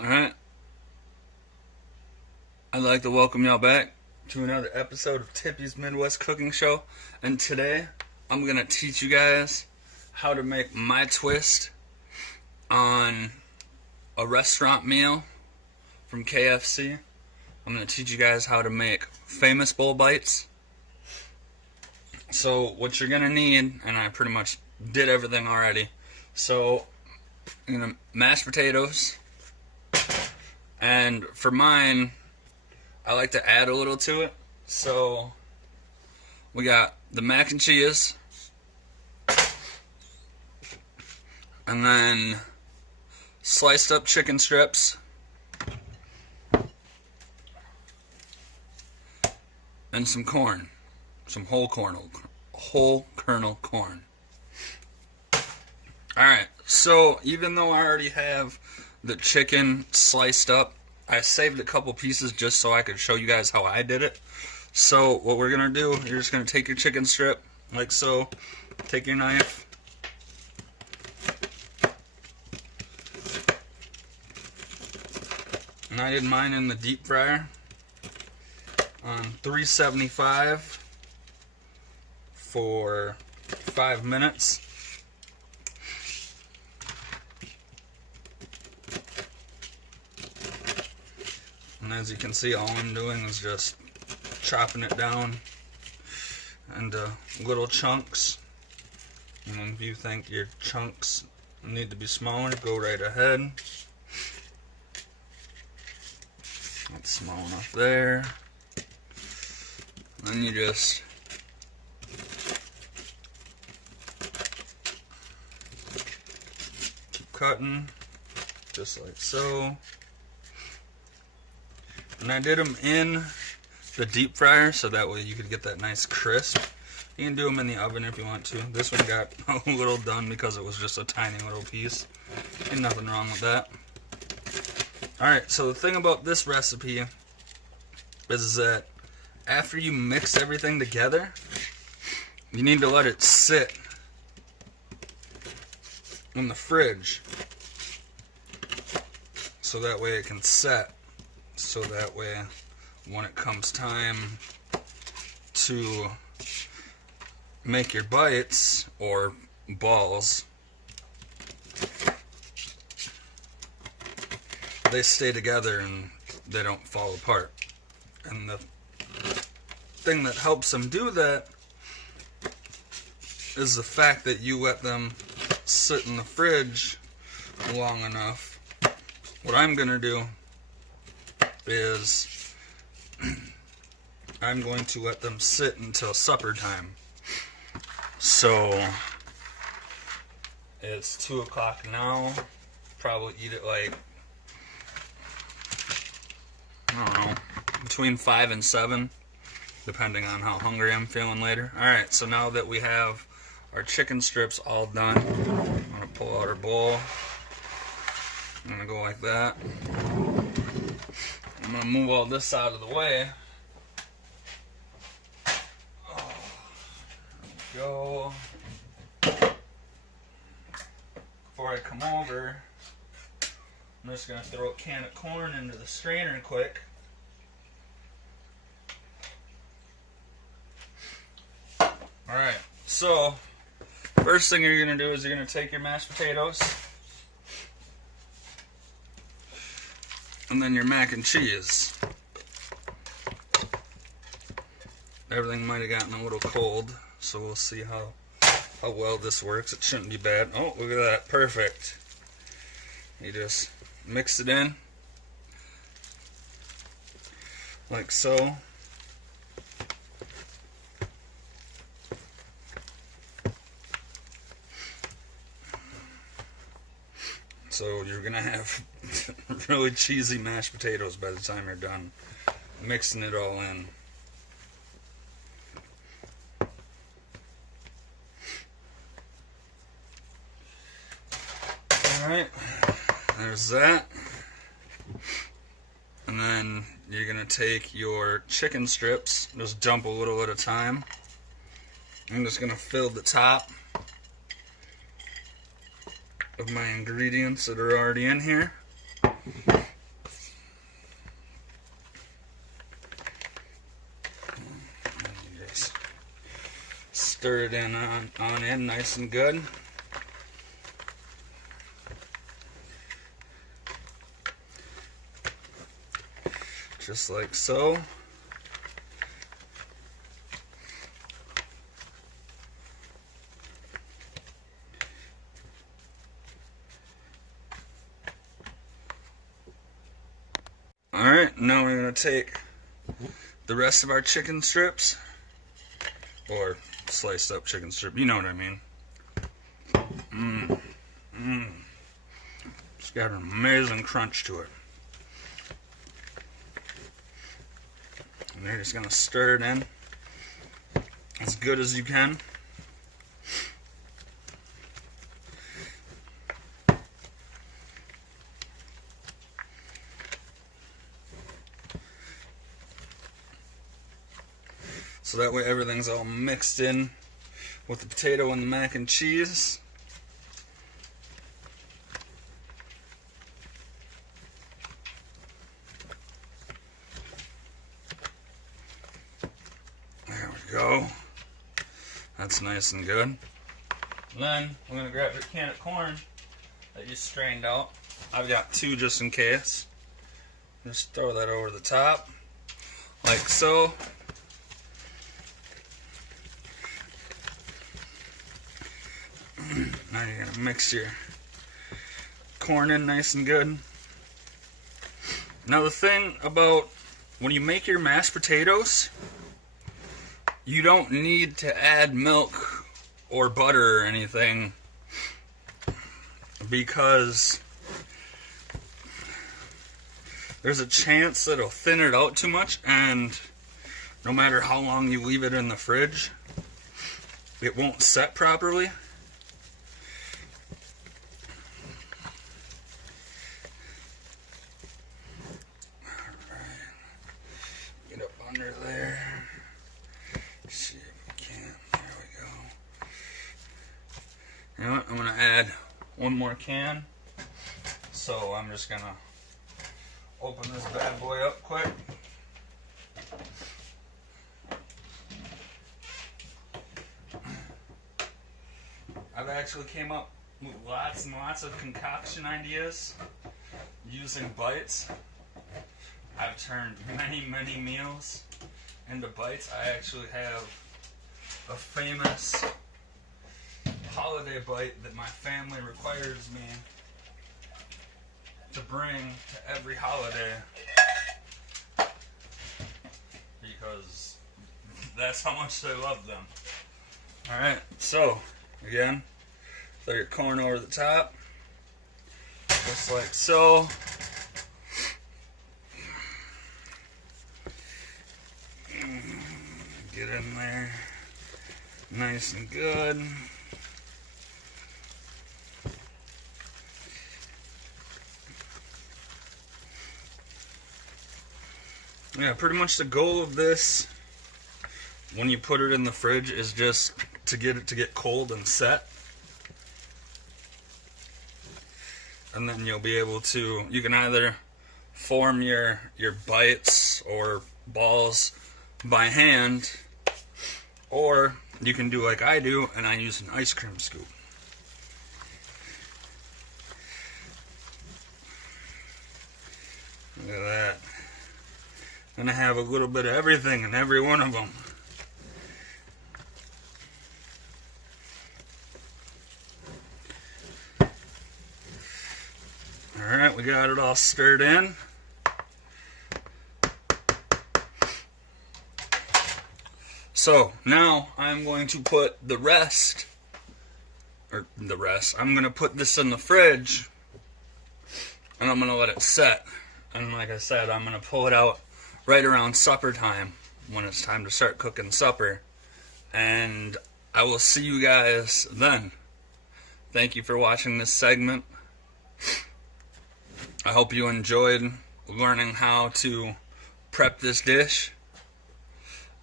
Alright, I'd like to welcome y'all back to another episode of Tippy's Midwest Cooking Show. And today, I'm going to teach you guys how to make my twist on a restaurant meal from KFC. I'm going to teach you guys how to make famous bowl bites. So, what you're going to need, and I pretty much did everything already. So, you're going to mash potatoes. And for mine, I like to add a little to it. So we got the mac and cheese, and then sliced up chicken strips, and some corn, some whole kernel corn. Alright, so even though I already have the chicken sliced up, I saved a couple pieces just so I could show you guys how I did it. So what we're going to do, you're just going to take your chicken strip, like so, take your knife, and I did mine in the deep fryer on 375 for 5 minutes. And as you can see, all I'm doing is just chopping it down into little chunks. And if you think your chunks need to be smaller, go right ahead. That's small enough there. Then you just keep cutting, just like so. And I did them in the deep fryer so that way you could get that nice crisp. You can do them in the oven if you want to. This one got a little done because it was just a tiny little piece. Ain't nothing wrong with that. Alright, so the thing about this recipe is that after you mix everything together, you need to let it sit in the fridge so that way it can set. So that way, when it comes time to make your bites or balls, they stay together and they don't fall apart. And the thing that helps them do that is the fact that you let them sit in the fridge long enough. What I'm going to do is I'm going to let them sit until supper time. So it's 2 o'clock now. Probably eat it like, I don't know, between 5 and 7, depending on how hungry I'm feeling later. Alright, so now that we have our chicken strips all done, I'm going to pull out our bowl. I'm going to go like that. I'm going to move all this out of the way. Oh, there we go. Before I come over, I'm just going to throw a can of corn into the strainer quick. Alright, so first thing you're going to do is you're going to take your mashed potatoes and then your mac and cheese. Everything might have gotten a little cold, so we'll see how well this works. It shouldn't be bad. Oh, look at that. Perfect. You just mix it in like so. So you're going to have really cheesy mashed potatoes by the time you're done mixing it all in. Alright, there's that. And then you're going to take your chicken strips, just dump a little at a time. I'm just going to fill the top of my ingredients that are already in here. stir it in on in nice and good. Just like so. Alright, now we're going to take the rest of our chicken strips, or sliced up chicken strip, you know what I mean. It's got an amazing crunch to it. And you're just going to stir it in as good as you can. So that way everything's all mixed in with the potato and the mac and cheese. There we go. That's nice and good. And then we're going to grab your can of corn that you strained out. I've got 2 just in case. Just throw that over the top, like so. Now you're going to mix your corn in nice and good. Now the thing about when you make your mashed potatoes, you don't need to add milk or butter or anything, because there's a chance that it'll thin it out too much, and no matter how long you leave it in the fridge, it won't set properly. Under there. See if we can. There we go. You know what? I'm going to add 1 more can. So I'm just going to open this bad boy up quick. I've actually came up with lots and lots of concoction ideas using bites. I've turned many meals into bites. I actually have a famous holiday bite that my family requires me to bring to every holiday, because that's how much they love them. Alright, so again, throw your corn over the top, just like so. Get in there nice and good. Yeah, pretty much the goal of this, when you put it in the fridge, is just to get it to get cold and set. And then you'll be able to, you can either form your bites or balls by hand, or you can do like I do, and I use an ice cream scoop. Look at that. And I have a little bit of everything in every one of them. Alright, we got it all stirred in. So now I'm going to put I'm going to put this in the fridge, and I'm going to let it set. And like I said, I'm going to pull it out right around supper time, when it's time to start cooking supper. And I will see you guys then. Thank you for watching this segment. I hope you enjoyed learning how to prep this dish.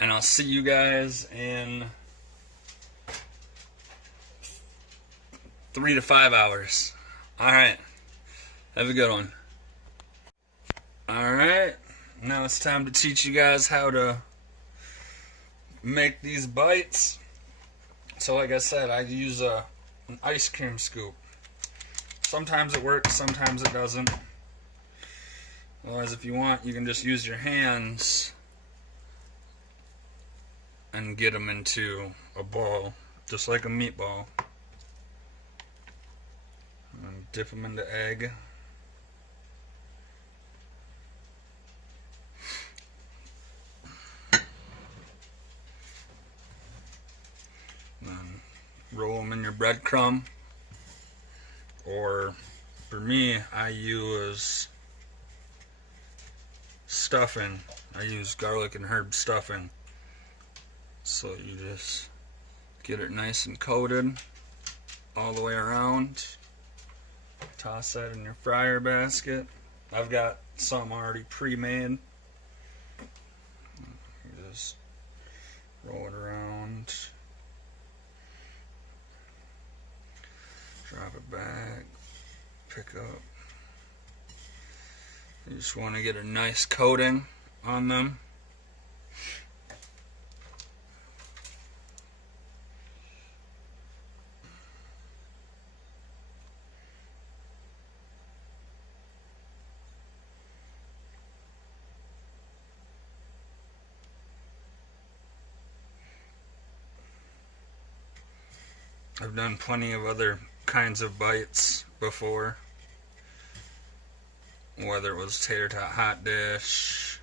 And I'll see you guys in 3 to 5 hours. Alright. Have a good one. Alright. Now it's time to teach you guys how to make these bites. So like I said, I use an ice cream scoop. Sometimes it works, sometimes it doesn't. Otherwise, if you want, you can just use your hands and get them into a ball, just like a meatball. And dip them into egg. And then roll them in your breadcrumb. Or for me, I use stuffing. I use garlic and herb stuffing. So you just get it nice and coated all the way around. Toss that in your fryer basket. I've got some already pre-made. Just roll it around. Drop it back. Pick up. You just want to get a nice coating on them. I've done plenty of other kinds of bites before, whether it was tater tot hot dish,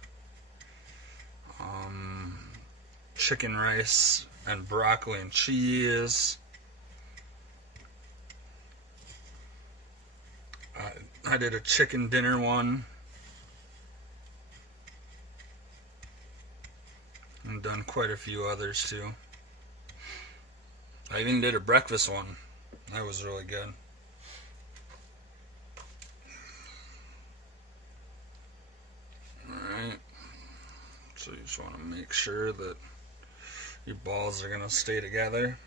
chicken rice and broccoli and cheese. I did a chicken dinner one. I've done quite a few others too. I even did a breakfast one. That was really good. Alright. So you just want to make sure that your balls are going to stay together.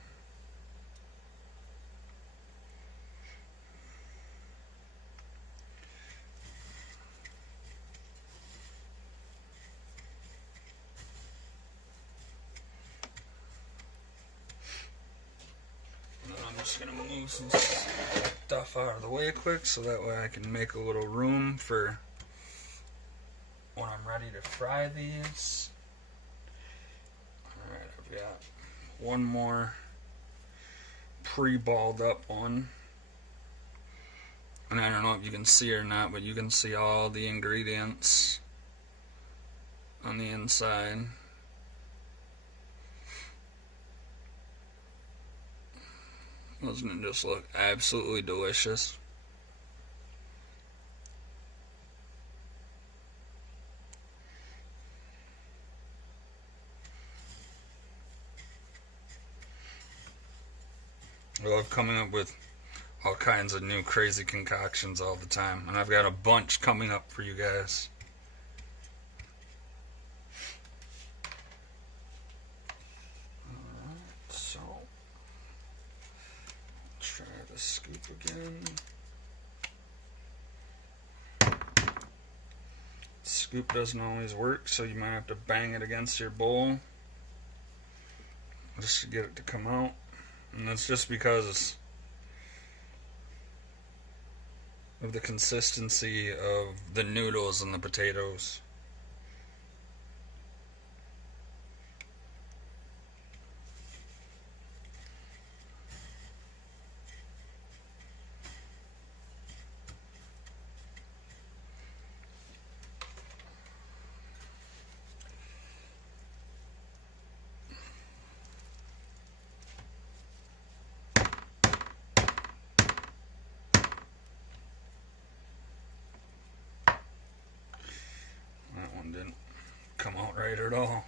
I'm just going to move some stuff out of the way quick so that way I can make a little room for when I'm ready to fry these. Alright, I've got one more pre-balled up one. And I don't know if you can see or not, but you can see all the ingredients on the inside. Doesn't it just look absolutely delicious? I love coming up with all kinds of new crazy concoctions all the time, and I've got a bunch coming up for you guys. Alright, so try the scoop again. Scoop doesn't always work, so you might have to bang it against your bowl just to get it to come out. And that's just because of the consistency of the noodles and the potatoes. That one didn't come out right at all.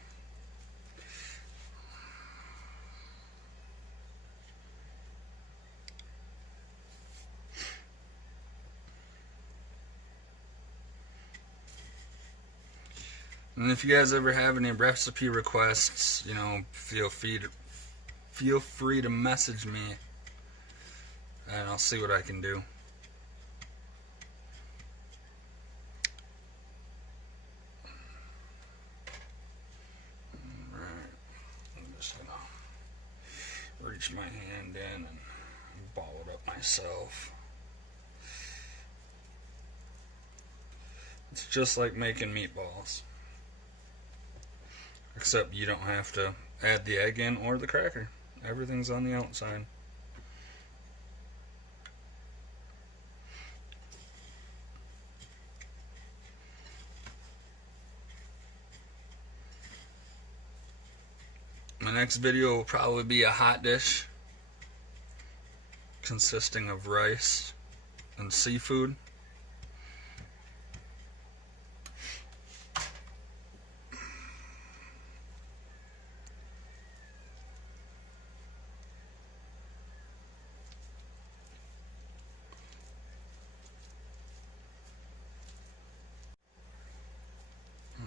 And if you guys ever have any recipe requests, you know, feel free to message me, and I'll see what I can do. Alright, I'm just gonna reach reach my hand in and ball it up myself. It's just like making meatballs, except you don't have to add the egg in or the cracker. Everything's on the outside. My next video will probably be a hot dish consisting of rice and seafood.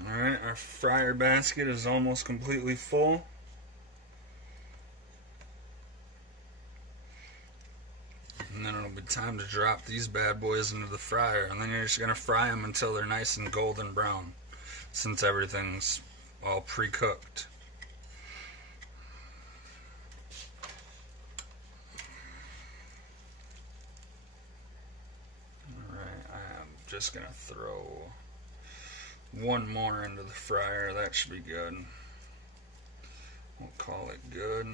Alright, our fryer basket is almost completely full. And then it'll be time to drop these bad boys into the fryer, and then you're just going to fry them until they're nice and golden brown, since everything's all pre-cooked. Alright, I'm just going to throw one more into the fryer. That should be good. We'll call it good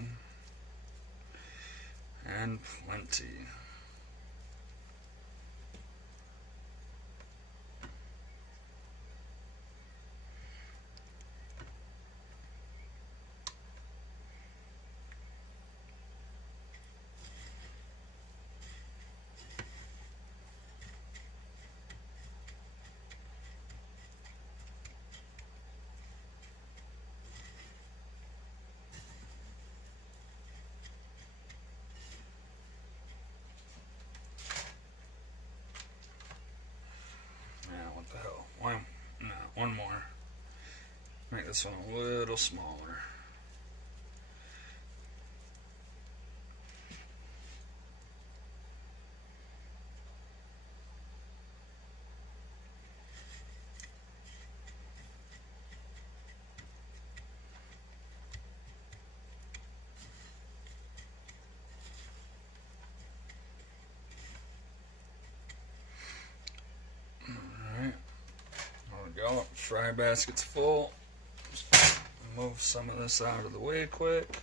and plenty. What the hell? Why? No, one more. Make this one a little smaller. Fry basket's full. Just move some of this out of the way quick.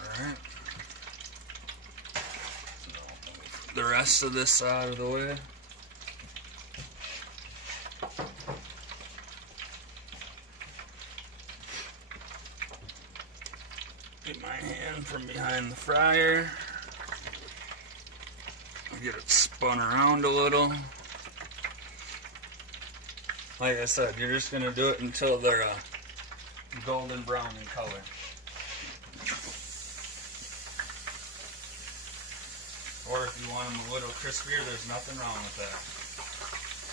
Alright. Move the rest of this out of the way. Get my hand from behind the fryer. Get it spun around a little. Like I said, you're just going to do it until they're golden brown in color. Or if you want them a little crispier, there's nothing wrong with that.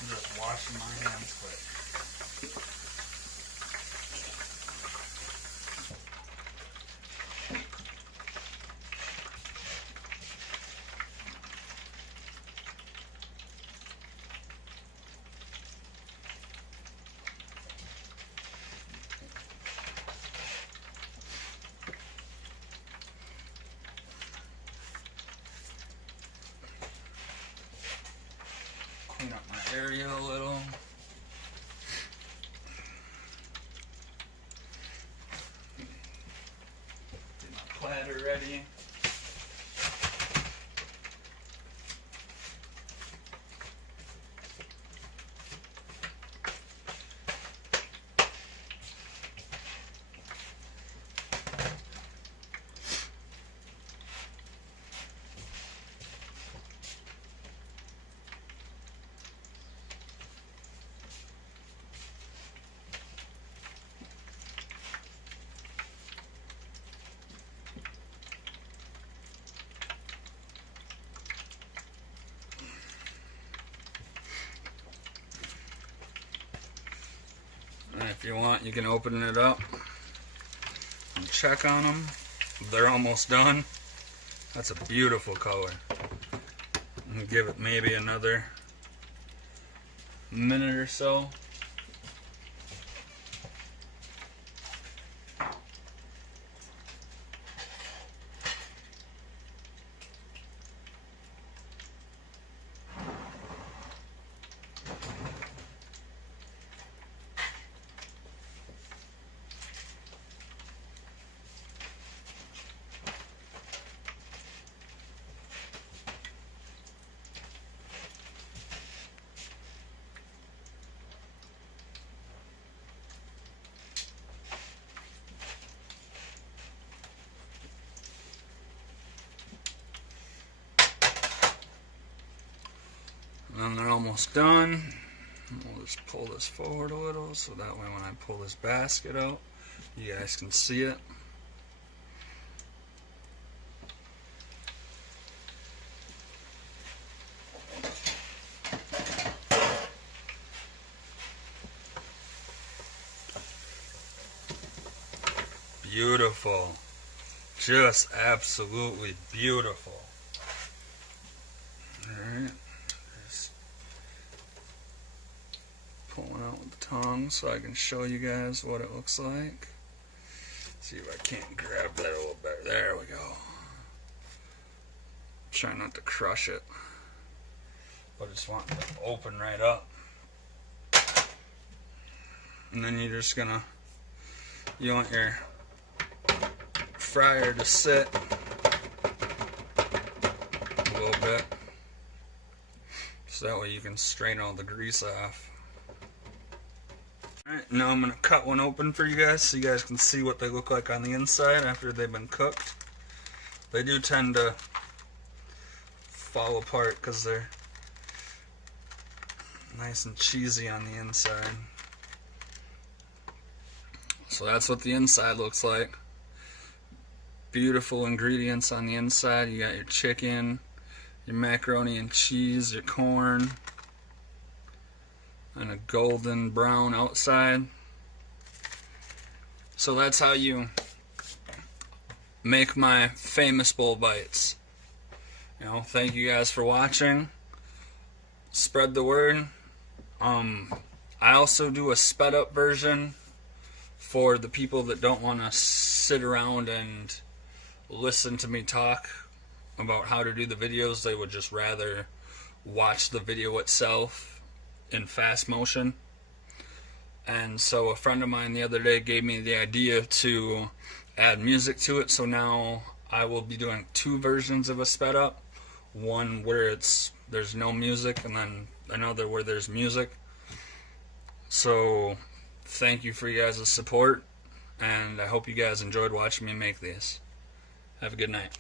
I'm just washing my hands quick. Clean up my area a little. Get my platter ready. And if you want, you can open it up and check on them. They're almost done. That's a beautiful color. And give it maybe another minute or so. And they're almost done. We'll just pull this forward a little so that way when I pull this basket out, you guys can see it. Beautiful. Just absolutely beautiful. Alright. Just pulling out with the tongue so I can show you guys what it looks like. See if I can't grab that a little better. There we go. Try not to crush it. But I just want it to open right up. And then you're just gonna, you want your fryer to sit a little bit so that way you can strain all the grease off. Alright, now I'm going to cut one open for you guys so you guys can see what they look like on the inside after they've been cooked. They do tend to fall apart because they're nice and cheesy on the inside. So that's what the inside looks like. Beautiful ingredients on the inside. You got your chicken, your macaroni and cheese, your corn, and a golden brown outside. So that's how you make my famous bowl bites. You know, thank you guys for watching. Spread the word. I also do a sped up version for the people that don't want to sit around and listen to me talk about how to do the videos. They would just rather watch the video itself in fast motion. And so a friend of mine the other day gave me the idea to add music to it, so now I will be doing two versions of a sped up. One where there's no music, and then another where there's music. So thank you for you guys' support, and I hope you guys enjoyed watching me make these. Have a good night.